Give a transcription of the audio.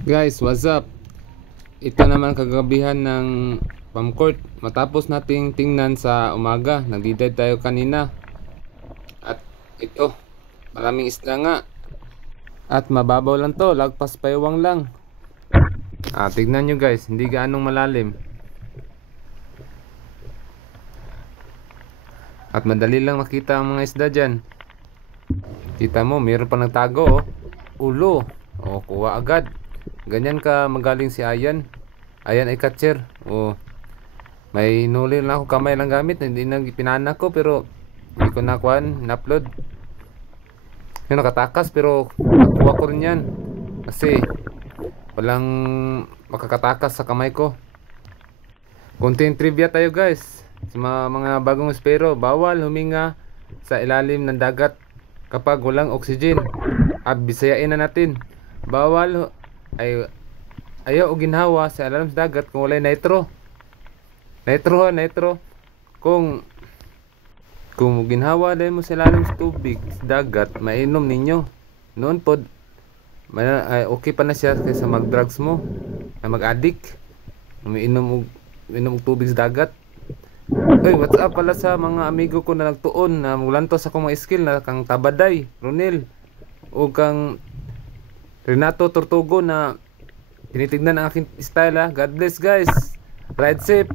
Guys, what's up? Ito naman kagabihan ng Pamcourt. Matapos nating tingnan sa umaga, nagdidive tayo kanina. At ito, maraming isda nga. At mababaw lang to, lagpas paywang lang. Tignan nyo guys, hindi gaanong malalim. At madali lang makita ang mga isda dyan. Kita mo, mayroon pa nagtago oh. Ulo. O, kuha agad. Ganyan ka magaling si Ayan. Ayan ay catcher. O, may nuli lang ako, kamay lang gamit. Hindi na pinana ko pero hindi ko nakuhaan, na-upload. Yung nakatakas pero nakuha ko rin yan. Kasi walang makakatakas sa kamay ko. Konting trivia tayo guys. Sa mga bagong espero, bawal huminga sa ilalim ng dagat kapag walang oxygen. Bisayain na natin. Bawal ayaw o ginhawa sa ilalim sa dagat kung walay nitro. Nitro. Kung ginhawa dahil mo sa ilalim sa tubig, sa dagat, mainom ninyo. Noon pod, okay pa na siya kaysa mag-drugs mo, mag-addict, umiinom og tubig sa dagat. Oy, what's up pala sa mga amigo ko na nagtuon na mulantos akong mga skill na kang Tabaday, Ronel, o kang Renato Tortugo na tinitignan ang aking style ha. God bless guys. Ride safe.